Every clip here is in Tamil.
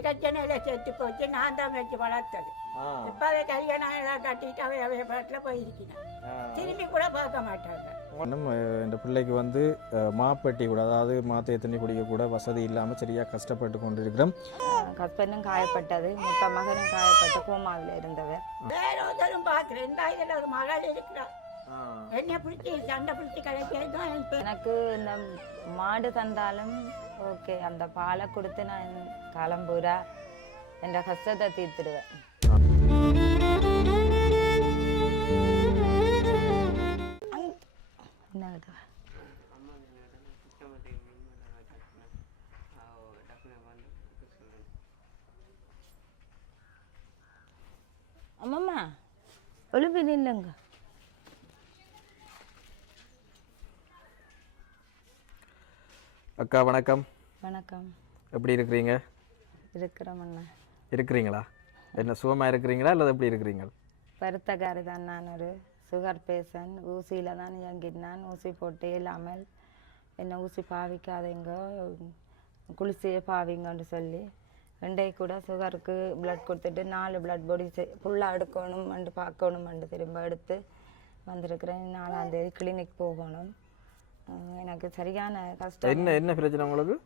பிரச்சனையில செத்து போச்சு. நான் தான் வச்சு வளர்த்தது. இப்ப அவை கல்யாணம் எல்லாம் கட்டிட்டு அவை பாட்டில் போயிருக்கிறேன். திரும்பி கூட பார்க்க மாட்டாங்க. இந்த பிள்ளைக்கு வந்து மாப்பட்டி கூட, அதாவது மாத்தைய தண்ணி குடிக்க கூட வசதி இல்லாமல் சரியா கஷ்டப்பட்டு கொண்டிருக்கிறோம். ஹஸ்பண்டும் காயப்பட்டது, மொத்த மகனும் காயப்பட்டு கோமாவில் இருந்தவர். வேற ஒருத்தரும் பார்க்குறேன். இந்த இதில் ஒரு மகள் இருக்கிறார். என்னை பிடிச்சி சண்டை பிடிச்சி கிடைக்கிறது. எனக்கு இந்த மாடு தந்தாலும் ஓகே, அந்த பாலை கொடுத்து நான் காலம்பூரா என்ற கஷ்டத்தை தீர்த்துடுவேன். அம்மாம்மா ஒழுங்கு நில்லுங்க. அக்கா வணக்கம். வணக்கம். எப்படி இருக்கிறீங்க? இருக்கிறோம் அண்ணா. இருக்கிறீங்களா? என்ன சுகமாக இருக்கிறீங்களா இல்லை எப்படி இருக்கிறீங்க? பருத்தக்காரி தான். நான் ஒரு சுகர் பேஷண்ட். ஊசியில் தான் இயங்கினான். ஊசி போட்டே இல்லாமல் என்ன ஊசி பாவிக்காதீங்க, குளிசையே பாவிங்கன்னு சொல்லி ரெண்டைக்கு கூட சுகருக்கு பிளட் கொடுத்துட்டு 4 பிளட் பாடி ஃபுல்லாக எடுக்கணும்ண்டு பார்க்கணும்ண்டு திரும்ப எடுத்து வந்திருக்கிறேன். 4ஆம் தேதி கிளினிக் போகணும். எனக்கு சரியான கஷ்டம். என்ன பிரச்சனை உங்களுக்கு?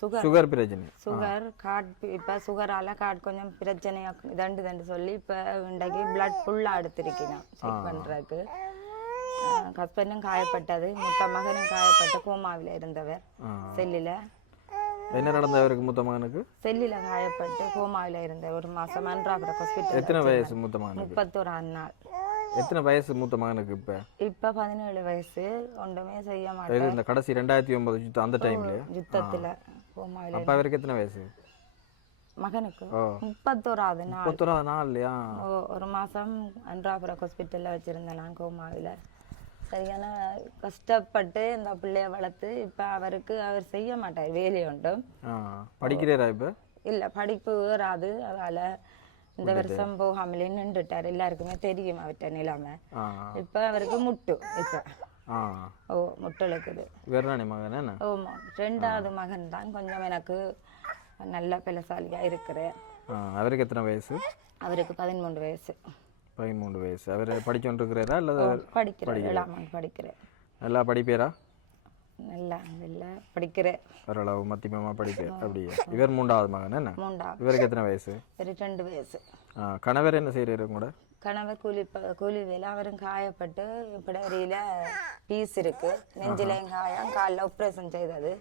சுகர். சுகர் பிரச்சனை. சுகர் கார்டு இப்போ சுகரால் கார்டு கொஞ்சம் பிரச்சனையாக தண்டு சொல்லி இப்போ இன்றைக்கு பிளட் ஃபுல்லாக எடுத்திருக்கிறேன் செக் பண்ணுறதுக்கு. ஹஸ்பண்டும் காயப்பட்டது, மொத்த மகனும் காயப்பட்டு கோமாவில் இருந்தவர். செல்லில் என்ன நடந்தவருக்கு? மூத்த மகனுக்கு செல்லில் காயப்பட்டு கோமாவில் இருந்த 1 மாதம் அன்றாபுரம் ஹாஸ்பிட்டல். எத்தனை வயசு மூத்த மகனுக்கு? 31 நாள். எத்தனை வயசு மூத்த மகனுக்கு? இப்போ 17 வயசு. ஒன்றுமே செய்ய மாட்டேன். இந்த கடைசி 2009 யுத்தம் அந்த டைம்ல யுத்தத்தில் கோமாவில். அப்போ அவருக்கு எத்தனை வயசு? மகனுக்கு 31வது நாள். 31வது நாள் இல்லையா? 1 மாதம் அன்றாபுரம் ஹாஸ்பிட்டலில் வச்சுருந்தேன் நான் கோமாவில். சரியான கஷ்டப்பட்டு இந்த பிள்ளைய வளர்த்து இப்போ அவருக்கு அவர் செய்ய மாட்டார் வேலை உண்டும். படிக்கிறாரா இப்போ? இல்லை, படிப்பு வராது. அதால் இந்த வருஷம் போகாமலே நின்றுட்டார். எல்லாருக்குமே தெரியும் அவர்கிட்ட நிலைமை. இப்போ அவருக்கு முட்டு. இப்போ முட்டு இருக்குது. மகன்? ஓமா, 2வது மகன் தான். கொஞ்சம் எனக்கு நல்ல பிளசாலியாக இருக்கிறேன். அவருக்கு எத்தனை வயசு? அவருக்கு 13 வயசு. 13 வயசு. அவர் படிச்சுருக்கிறாரா? அல்லது படிக்கிறேன். படிக்கிறேன். நல்லா படிப்பேரா? நல்லா நல்லா படிக்கிறேன். ஓரளவு மத்தியமாக படிப்பேன். அப்படியே. இவர் 3வது மகன் என்ன? 3வது. இவருக்கு எத்தனை வயசு? 2 வயசு. கணவர் என்ன செய்யறாரு கூட? கணவர் கூலி வேலை. அவரும் காயப்பட்டு பிடரியில பீஸ் இருக்கு, நெஞ்சிலையும் காயம், காலில் ஆப்ரேஷன் செய்தது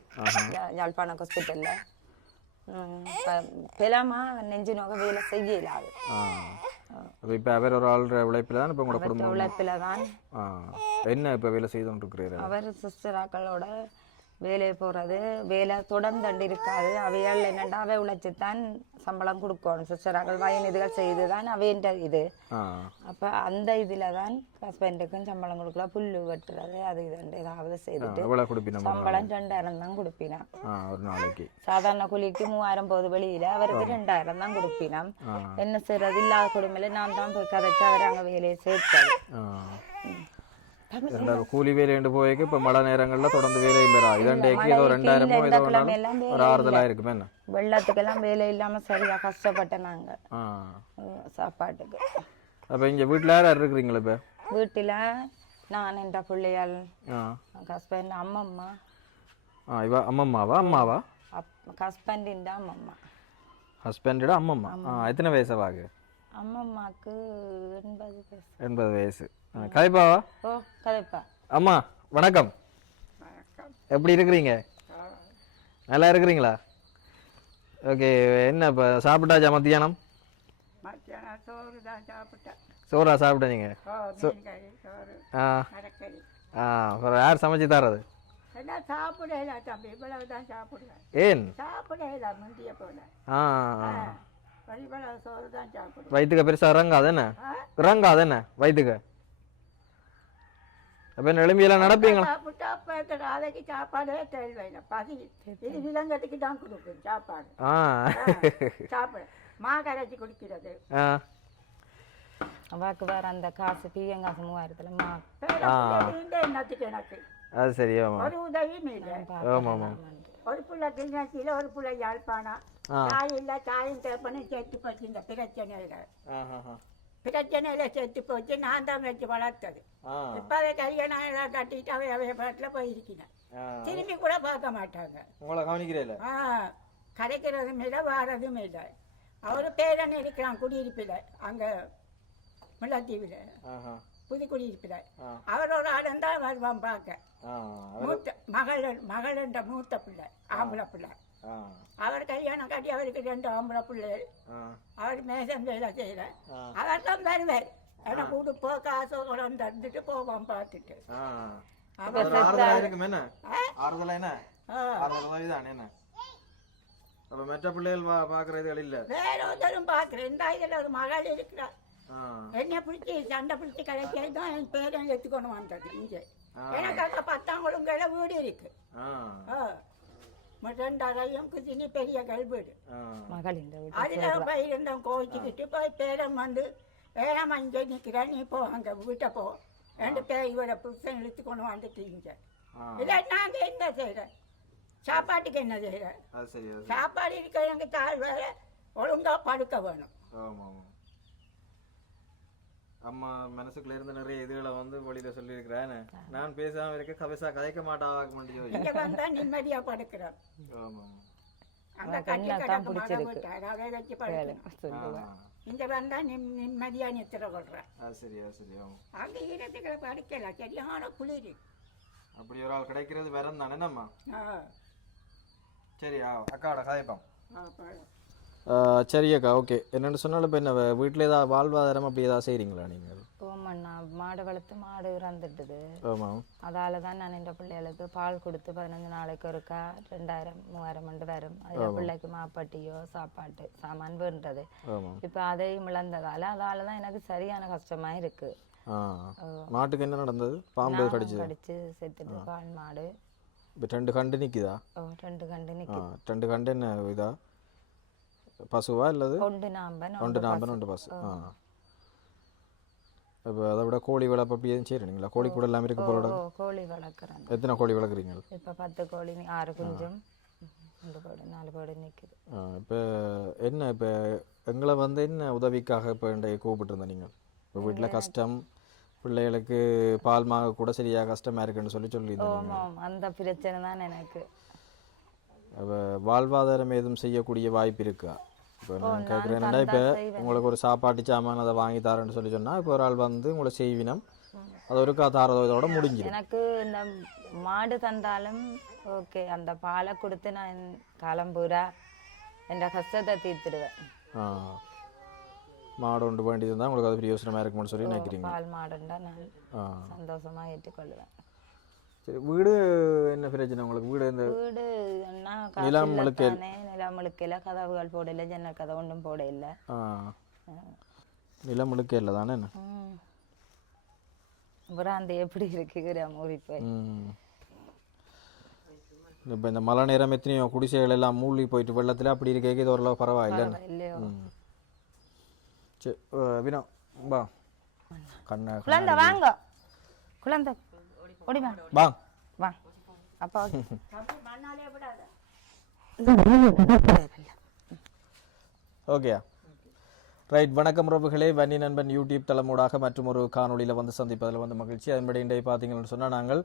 யாழ்ப்பாணம் ஹாஸ்பிட்டல்ல. பெலாமா நெஞ்சு நோக்க வேலை செய்ய இல்லாது. இப்போ அவர் ஒரு ஆள் உழைப்பில் தான் இப்போ உங்களோட குடும்பம் உழைப்பில் தான். என்ன இப்போ வேலை செய்து கொண்டிருக்கிறாரு? அவர் சிஸ்டராக்களோட வேலையை போகிறது. வேலை தொடர்ந்து இருக்காது. அவையால் என்னென்னா அவை உழைச்சித்தான் சம்பளம் கொடுக்கணும். சிஸ்டராக்கள் வயன் இதுகள் செய்து தான் அவைன்ற இது. அப்போ அந்த இதில் தான் ஹஸ்பண்டுக்கும் சம்பளம் கொடுக்கல. புல்லு வெட்டுறது அது இது ஏதாவது செய்துட்டு சம்பளம் 2000 தான் கொடுப்பினான் ஒரு நாளைக்கு. சாதாரண கூலிக்கு 3000 போகுது வெளியில், அவருக்கு 2000 தான் கொடுப்பினான். என்ன செய்யறது? இல்லாத கொடுமையில நான் தான் போய் கதைச்சு அவர் அங்கே வேலையை சேர்த்தது. கூலி வேலை போய்க்கு இப்போ மழை நேரங்களில் தொடர்ந்து வேலையும் பெறா. இதண்டைக்கு ஏதோ 2000 ஏதோ ஒரு ஆறுதலாக இருக்குமே. என்ன வெள்ளத்துக்கெல்லாம் வேலை இல்லாமல் சரியாக கஷ்டப்பட்டேன் நாங்கள் சாப்பாட்டுக்கு. அப்போ இங்கே வீட்டில் யார் இருக்கிறீங்களா? இப்போ வீட்டில் நான் என்ற பிள்ளையால் ஹஸ்பண்ட் அம்மம்மா. இவ அம்மம்மாவா? அம்மாவா? ஹஸ்பண்டின் அம்மம்மா. ஹஸ்பண்டோட அம்மம்மா. எத்தனை வயசாவாகு? அம்மம்மாக்கு 80 வயசு. 80 வயசு. கதைப்பாவா? ஓ கதைப்பா. அம்மா வணக்கம். எப்படி இருக்கிறீங்க? நல்லா இருக்கிறீங்களா? ஓகே. என்ன இப்போ சாப்பிட்டாச்சா? மத்தியானம் சோறா சாப்பிட்ட நீங்கள்? யார் சமைச்சு தர்றது? ஏன்? வயிற்றுக்கு பெருசா இறங்காது என்ன? இறங்காது என்ன வயிற்றுக்கு? அப்ப என்ன எலும்பியெல்லாம் நடப்பீங்களா? சாப்பாடே தேவையில்லை. பசி இது விலங்கத்துக்கு தான் கொடுக்கும் சாப்பாடு. சாப்பிட மா கரைச்சி குடிக்கிறது. அவாக்கு வேற அந்த காசு பிஎம் காசு 3000 மா என்னத்துக்கு எனக்கு அது சரி. ஒரு உதவியும் இல்லை. ஒரு புள்ள கிளிநொச்சியில், ஒரு புள்ள யாழ்ப்பாணம், தாய் இல்லை தாயும் தேப்பனும் செத்து போச்சு இந்த பிரச்சனையில். ஆஹா. பிரச்சனையில செத்து போச்சு. நான் தான் வச்சு வளர்த்தது. இப்பவே கல்யாணம் எல்லாம் கட்டிட்டு அவைய பாட்டில் போயிருக்கிறேன். திரும்பி கூட பார்க்க மாட்டாங்க. உங்களை கவனிக்கிறேன். கரைக்கிறதும் இல்லை வாரதும் இல்லை. அவரு பேரன் இருக்கிறான் குடியிருப்பில் அங்கே முல்லைத்தீவில் புது குடியிருப்பில். அவரோட ஆடம் தான் வருவான் பார்க்க. மூத்த மகள மூத்த பிள்ளை ஆம்பளை பிள்ளை. அவர் கல்யாணம் கட்டி அவருக்கு 2 ஆம்பளை பிள்ளைகள். அவர் மேசம் வேலை செய்யற. அவர் தான் வருவார். எனக்கு கொடுப்போ காசோ குடம் தந்துட்டு போவோம் பார்த்துட்டு. வேற ஒருத்தரும் பாக்குறேன். இந்த இதுல ஒரு மகள் இருக்கிறார். என்ன பிடிச்சி சண்டை பிடிச்சி கலைக்கிறது தான் என் பேரும் எடுத்துக்கொண்டு வந்தது இங்கே. எனக்கு அங்கே 10ஆம் ஒழுங்கையில வீடு இருக்கு. 2 அறையும் குதினி பெரிய கல்வீடு. அதுல போய் இருந்தோம் கோவிச்சுக்கிட்டு போய் பேரம் வந்து வேணாம் இங்கே நிற்கிறேன் நீ போ அங்கே வீட்டை போ 2 பேர் இவரை புருஷன் இழுத்து கொண்டு வந்துட்டீங்க. இல்லை நாங்கள் என்ன செய்கிறேன் சாப்பாட்டுக்கு என்ன செய்கிறேன்? சாப்பாடு இருக்கிறவங்க தாழ் வேற ஒழுங்கா படுக்க வேணும். அம்மா மனசுக்குள்ள இருந்த நிறைய இதுகளை வந்து வெளியில சொல்லியிருக்கிறேன். நான் பேசாம இருக்க கவிசா கதைக்க மாட்டேன். இங்க வந்தா நிம்மதியா படுக்கிறேன். அங்க கட்டி கடக்கு மழை விட்டு அதை வச்சு படுக்கிறேன். இங்க வந்தா நிம்மதியா நித்திர கொள்றேன். அங்க ஈரத்துக்களை படுக்கல சரியான குளிர். அப்படி ஒரு ஆள் கிடைக்கிறது வேற தானே நம்ம. சரி அக்காவோட கதைப்போம். சரி அக்கா ஓகே. என்னென்னு சொன்னாலும் இப்போ என்ன வீட்டில் ஏதாவது வாழ்வாதாரம் அப்படி ஏதாவது செய்கிறீங்களா நீங்கள்? ஓமண்ணா மாடு வளர்த்து மாடு இறந்துட்டுது. ஆமாம். அதால் தான் நான் இந்த பிள்ளைகளுக்கு பால் கொடுத்து 15 நாளைக்கு ஒருக்கா 2000-3000 வரும். அதில் பிள்ளைக்கு மாப்பட்டியோ சாப்பாட்டு சாமான் வேண்டது. இப்போ அதையும் இழந்ததால் அதால் தான் எனக்கு சரியான கஷ்டமாக இருக்குது. மாட்டுக்கு என்ன நடந்தது? பாம்பு கடிச்சு செத்துட்டு பால் மாடு. இப்போ 2 கண்டு நிற்குதா? 2 கண்டு நிற்குது. 2 கண்டு என்ன இதா பசுவா இல்லது? ஒன்று நாம்பன் ஒன்று பசு. இப்போ அதை விட கோழி வளர்ப்பு அப்படி எதுவும் செய்கிறீங்களா? கோழி கூட எல்லாம் இருக்கு போல. கோழி வளர்க்குறேன். எத்தனை கோழி வளர்க்குறீங்க? இப்போ 10 கோழி 6 குஞ்சும் 2 கோழி 4 கோழி நிற்குது. இப்போ என்ன இப்போ எங்களை வந்து என்ன உதவிக்காக இப்போ கூப்பிட்டுருந்தேன் நீங்கள்? இப்போ வீட்டில் கஷ்டம் பிள்ளைகளுக்கு பால் மாக கூட சரியா கஷ்டமாக இருக்குன்னு சொல்லியிருந்தேன். அந்த பிரச்சனை தான் எனக்கு. வாழ்வாதாரம் எதுவும் செய்யக்கூடிய வாய்ப்பு இருக்கா? இப்போ நான் கேட்குறேன்னா இப்போ உங்களுக்கு ஒரு சாப்பாட்டு சாமான் அதை வாங்கி தரேன்னு சொன்னால் இப்போ ஒரு ஆள் வந்து உங்களை செய்வினம் அது ஒரு தாரதோட முடிஞ்சிடும். எனக்கு இந்த மாடு தந்தாலும் ஓகே, அந்த பாலை கொடுத்து நான் காலம் பூரா என் கஷ்டத்தை தீர்த்துடுவேன். மாடு ஒன்று வேண்டியது தான் உங்களுக்கு அது பிரயோசனமாக இருக்கும்னு சொல்லி நினைக்கிறீங்க? பால் மாடுண்டா நான் சந்தோஷமாக ஏற்றுக்கொள்ளுவேன். சரி வீடு என்ன பிரச்சனை உங்களுக்கு? வீடு இந்த வீடு நிலமுழுக்கையில் கதவுகள் போடல, ஜன்னல் கதை ஒன்றும் போட இல்லை. நிலமுழுக்கையில் தானே என்ன புறாந்து எப்படி இருக்குற மூடி போய். இப்போ இந்த மழை நேரம் எத்தனையோ குடிசைகள் எல்லாம் மூழ்கி போயிட்டு வெள்ளத்தில் அப்படி இருக்கே இது ஓரளவு பரவாயில்லை இல்லையோ? சரி வினா வா கண்ணா குழந்தை வாங்க குழந்தை ஓடி வா வா வா அப்பா ஓகேயா ரைட். வணக்கம் உறவுகளே, வன்னி நண்பன் யூடியூப் தளமூடாக மற்றும் ஒரு காணொலியில் வந்து சந்திப்பதில் வந்து மகிழ்ச்சி. அதன்படி இன்றைய பார்த்தீங்கன்னு சொன்னால் நாங்கள்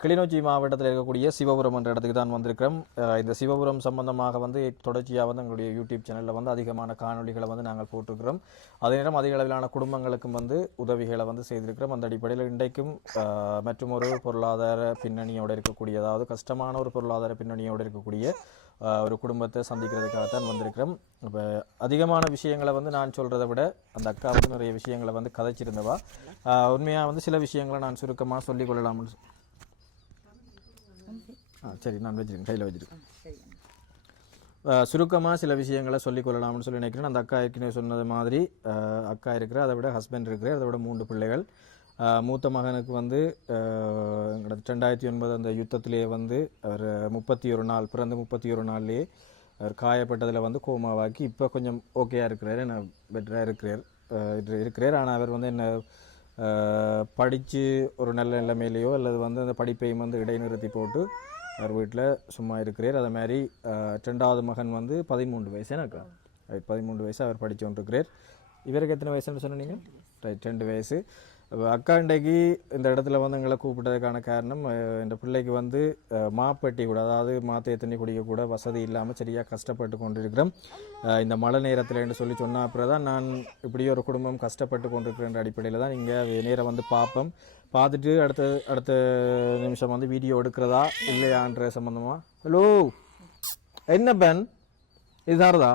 கிளிநொச்சி மாவட்டத்தில் இருக்கக்கூடிய சிவபுரம் என்ற இடத்துக்கு தான் வந்திருக்கிறோம். இந்த சிவபுரம் சம்பந்தமாக வந்து தொடர்ச்சியாக வந்து எங்களுடைய யூடியூப் சேனலில் வந்து அதிகமான காணொலிகளை வந்து நாங்கள் போட்டிருக்கிறோம். அதே நேரம் அதிக அளவிலான குடும்பங்களுக்கும் வந்து உதவிகளை வந்து செய்திருக்கிறோம். அந்த அடிப்படையில் இன்றைக்கும் மற்றும் ஒரு பொருளாதார பின்னணியோடு இருக்கக்கூடிய, அதாவது கஷ்டமான ஒரு பொருளாதார பின்னணியோடு இருக்கக்கூடிய ஒரு குடும்பத்தை சந்திக்கிறதுக்காகத்தான் வந்திருக்கிறோம். இப்போ அதிகமான விஷயங்களை வந்து நான் சொல்கிறத விட அந்த அக்கா வந்து நிறைய விஷயங்களை வந்து கதைச்சிருந்தவா. உண்மையாக வந்து சில விஷயங்களை நான் சுருக்கமாக சொல்லிக்கொள்ளலாம்னு. சரி நான் வச்சுருக்கேன், கையில் வச்சுருக்கேன். சுருக்கமாக சில விஷயங்களை சொல்லிக்கொள்ளலாம்னு சொல்லி நினைக்கிறேன். அந்த அக்கா ஏற்கனவே சொன்னது மாதிரி அக்கா இருக்கிற, அதை விட ஹஸ்பண்ட் இருக்கிற, அதை விட 3 பிள்ளைகள். மூத்த மகனுக்கு வந்து 2009 அந்த யுத்தத்திலேயே வந்து அவர் 31 நாள் பிறந்து 31 நாள்லேயே அவர் காயப்பட்டதில் வந்து கோமாவாக்கி இப்போ கொஞ்சம் ஓகேயாக இருக்கிறார், என்ன பெட்டராக இருக்கிறார். ஆனால் அவர் வந்து என்ன படித்து ஒரு நல்ல நிலைமையிலையோ அல்லது வந்து அந்த படிப்பையும் வந்து இடைநிறுத்தி போட்டு அவர் வீட்டில் சும்மா இருக்கிறார். அதே மாதிரி 2வது மகன் வந்து 13 வயசு எனக்கா 13 வயசு அவர் படித்து கொண்டிருக்கிறார். இவருக்கு எத்தனை வயசுன்னு சொன்னீங்க? ரைட் 2 வயசு. அக்கா இன்றைக்கு இந்த இடத்துல வந்து எங்களை கூப்பிட்டதுக்கான காரணம் இந்த பிள்ளைக்கு வந்து மாப்பட்டி கூட, அதாவது மாத்தைய தண்ணி குடிக்க கூட வசதி இல்லாமல் சரியாக கஷ்டப்பட்டு கொண்டிருக்கிறோம். இந்த மழை நேரத்தில் சொல்லி சொன்ன அப்புறம் தான் நான் இப்படி ஒரு குடும்பம் கஷ்டப்பட்டு கொண்டிருக்கிற அடிப்படையில் தான் இங்கே நேரம் வந்து பார்ப்போம். பார்த்துட்டு அடுத்த நிமிஷம் வந்து வீடியோ எடுக்கிறதா இல்லையான்ற சம்மந்தமாக. ஹலோ என்ன பென் இது சாரதா?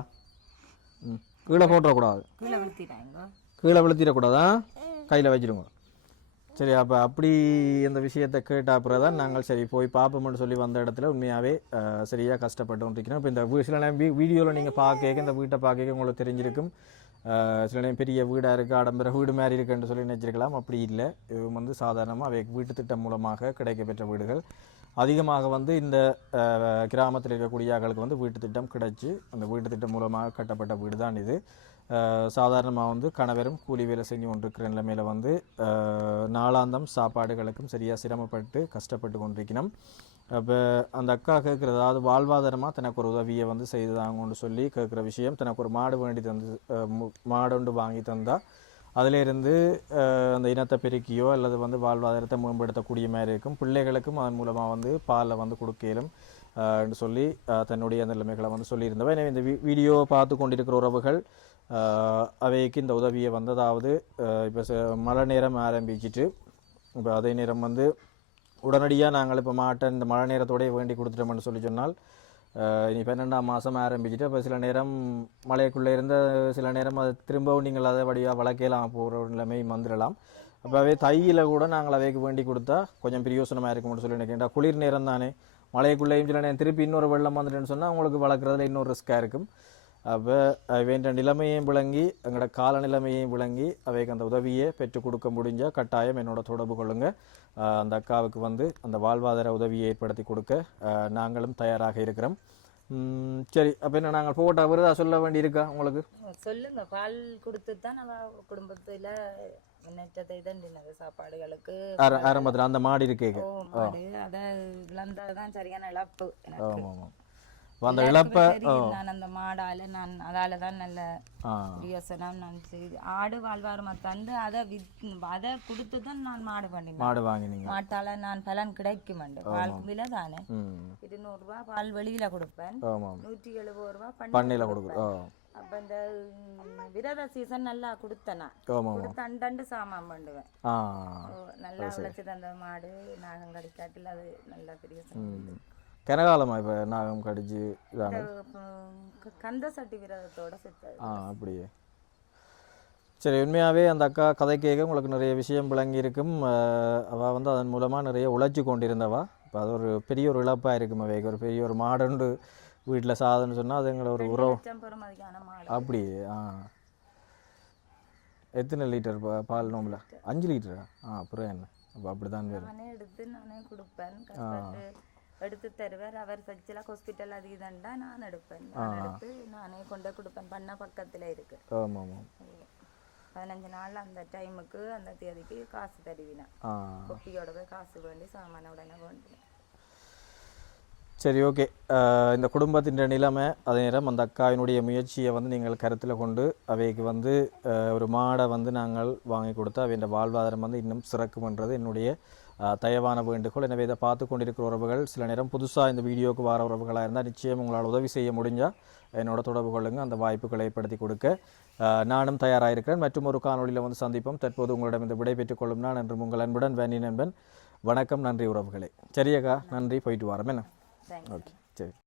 கீழே போட்டுறக்கூடாது, கீழே விழுத்திடக்கூடாதா, கையில் வச்சிடுங்க. சரி, அப்போ அப்படி இந்த விஷயத்தை கேட்ட அப்புறம் தான் நாங்கள் சரி போய் பார்ப்போம்னு சொல்லி வந்த இடத்துல உண்மையாகவே சரியாக கஷ்டப்பட்டு கொண்டிருக்கிறோம். இப்போ இந்த சில நேரம் வீடியோவில் நீங்கள் பார்க்க இந்த வீட்டை பார்க்க உங்களுக்கு தெரிஞ்சிருக்கும். சில நேரம் பெரிய வீடாக இருக்குது, ஆடம்பர வீடு மாதிரி இருக்குன்னு சொல்லி நினச்சிருக்கலாம். அப்படி இல்லை, இது வந்து சாதாரணமாக அவை வீட்டு திட்டம் மூலமாக கிடைக்கப்பெற்ற வீடுகள். அதிகமாக வந்து இந்த கிராமத்தில் இருக்கக்கூடிய ஆக்களுக்கு வந்து வீட்டு திட்டம் கிடைச்சி அந்த வீட்டு திட்டம் மூலமாக கட்டப்பட்ட வீடு தான் இது. சாதாரணமாக வந்து கணவரும் கூலி வேலை செஞ்சு கொண்டிருக்கிற நிலைமையில் வந்து நாளாந்தம் சாப்பாடுகளுக்கும் சரியாக சிரமப்பட்டு கஷ்டப்பட்டு கொண்டிருக்கணும். அப்போ அந்த அக்கா கேட்குறது, அதாவது வாழ்வாதாரமாக தனக்கு ஒரு உதவியை வந்து செய்துதாங்கன்னு சொல்லி கேட்குற விஷயம், தனக்கு ஒரு மாடு வேண்டி மாடு வாங்கி தந்தால் அதிலிருந்து அந்த இனத்தை பெருக்கியோ அல்லது வந்து வாழ்வாதாரத்தை மேம்படுத்தக்கூடிய மாதிரி இருக்கும். பிள்ளைகளுக்கும் அதன் மூலமாக வந்து பாலை வந்து கொடுக்கலும் என்று சொல்லி தன்னுடைய அந்த நிலைமைகளை வந்து சொல்லியிருந்தவ. எனவே இந்த வீடியோ பார்த்து கொண்டிருக்கிற உறவுகள் அவைக்கு இந்த உதவியை வந்து, அதாவது இப்போ மழை நேரம் ஆரம்பிச்சிட்டு இப்போ அதே நேரம் வந்து உடனடியாக நாங்கள் இப்போ மாட்டை இந்த மழை நேரத்தோடய வேண்டி கொடுத்துட்டோம்னு சொல்லி சொன்னால் இனி 12ஆம் மாதம் ஆரம்பிச்சுட்டு இப்போ சில நேரம் மழைக்குள்ளே இருந்த சில நேரம் அது திரும்பவும் நீங்கள் அதை வடிவாக வளர்க்கலாம் போகிற ஒரு நிலைமை வந்துடலாம். அப்போ அவை தையில் கூட நாங்கள் அவைக்கு வேண்டி கொடுத்தா கொஞ்சம் பிரயோசனமாக இருக்கும்னு சொல்லி நினைக்கிறேன். குளிர் நேரம் தானே, மழைக்குள்ளேயும் சில நேரம் திருப்பி இன்னொரு வெள்ளம் வந்துட்டுன்னு சொன்னால் உங்களுக்கு வளர்க்குறதுல இன்னொரு ரிஸ்க்காக இருக்கும். அப்போ வேண்ட நிலைமையையும் விளங்கி எங்களோட கால நிலைமையையும் விளங்கி அவைக்கு அந்த உதவியை பெற்றுக் கொடுக்க முடிஞ்சால் கட்டாயம் என்னோட தொடர்பு கொள்ளுங்கள். அந்த அக்காவுக்கு வந்து அந்த வாழ்வாதார உதவியை ஏற்படுத்தி கொடுக்க நாங்களும் தயாராக இருக்கிறோம். சரி, அப்போ என்ன நாங்கள் போட்டோ வருதா சொல்ல வேண்டி இருக்கா உங்களுக்கு? சொல்லுங்க. பால் கொடுத்து தான் நம்ம குடும்பத்தில் முன்னேற்றத்தை தான் சாப்பாடுகளுக்கு ஆரம்பத்தில் அந்த மாடு இருக்கே அதை இழந்ததான் சரியான இழப்பு. ஆமாம், அந்த இழப்பை நான் அந்த மாடால நான் அதால தான் நல்ல பிரயோசனம் நான் செய்து ஆடு வாழ்வாரமா தந்து அதை கொடுத்து தான் நான் மாடு வாங்கினீங்க. மாட்டால நான் பலன் கிடைக்கும் பால் விலை தானே 200 ரூபாய் பால் வெளியில கொடுப்பேன், 170 ரூபாய் பண்ணையில கொடுக்குறேன். அப்ப இந்த விரத சீசன் நல்லா கொடுத்தேனா கொடுத்து அண்டண்டு சாமான் பண்ணுவேன். நல்லா உழைச்சி தந்த மாடு நாகம் கடிக்காட்டில் அது நல்லா பிரயோசனம். கனகாலமா இப்போ நாகம் கடிச்சு கந்த சட்டி விரதத்தோட செத்தது. அப்படியே. சரி, உண்மையாகவே அந்த அக்கா கதை கேட்க உங்களுக்கு நிறைய விஷயம் விளங்கி இருக்கும். அவள் வந்து அதன் மூலமாக நிறைய உழைச்சி கொண்டிருந்தவா. இப்போ அது ஒரு பெரிய ஒரு இழப்பாக இருக்கும். அவைக்கு ஒரு பெரிய ஒரு மாடுண்டு வீட்டில் சாதன்னு சொன்னால் அது எங்களை ஒரு உறவு. அப்படியே. எத்தனை லிட்டர் பால் நோம்பில்? 5 லிட்டரா? அப்புறம் என்ன, அப்போ அப்படி தான் எடுத்து நானே கொடுப்பேன். எடுத்து தருவார் அவர். சச்சிலா ஹாஸ்பிட்டல் அது இதுண்டா நான் எடுப்பேன். எடுத்து நானே கொண்டு கொடுப்பேன். பண்ண பக்கத்தில் இருக்கு. 15 நாள் அந்த டைமுக்கு அந்த தேதிக்கு காசு தருவினா கொப்பியோட போய் காசு வேண்டி சாமான உடனே வேண்டி. சரி, ஓகே. இந்த குடும்பத்தின் நிலைமை அதே நேரம் அந்த அக்காவினுடைய முயற்சியை வந்து நீங்கள் கருத்தில் கொண்டு அவைக்கு வந்து ஒரு மாடை வந்து நாங்கள் வாங்கி கொடுத்து அவையின் வாழ்வாதாரம் வந்து இன்னும் சிறக்கும்ன்றது என்னுடைய தயவான வேண்டுகோள். எனவே இதை பார்த்து கொண்டிருக்கிற உறவுகள் சில நேரம் புதுசாக இந்த வீடியோவுக்கு வர உறவுகளாக இருந்தால் நிச்சயம் உங்களால் உதவி செய்ய முடிஞ்சால் என்னோட தொடர்பு கொள்ளுங்கள். அந்த வாய்ப்புகளை ஏற்படுத்தி கொடுக்க நானும் தயாராக இருக்கிறேன். மற்றும் ஒரு காணொலியில் வந்து சந்திப்போம். தற்போது உங்களிடம் இந்த விடை பெற்றுக் கொள்ளும் நான் என்று உங்கள் அன்புடன் வேணி நண்பன். வணக்கம், நன்றி உறவுகளே. சரியக்கா, நன்றி, போயிட்டு வரோம் என்ன. ஓகே, சரி.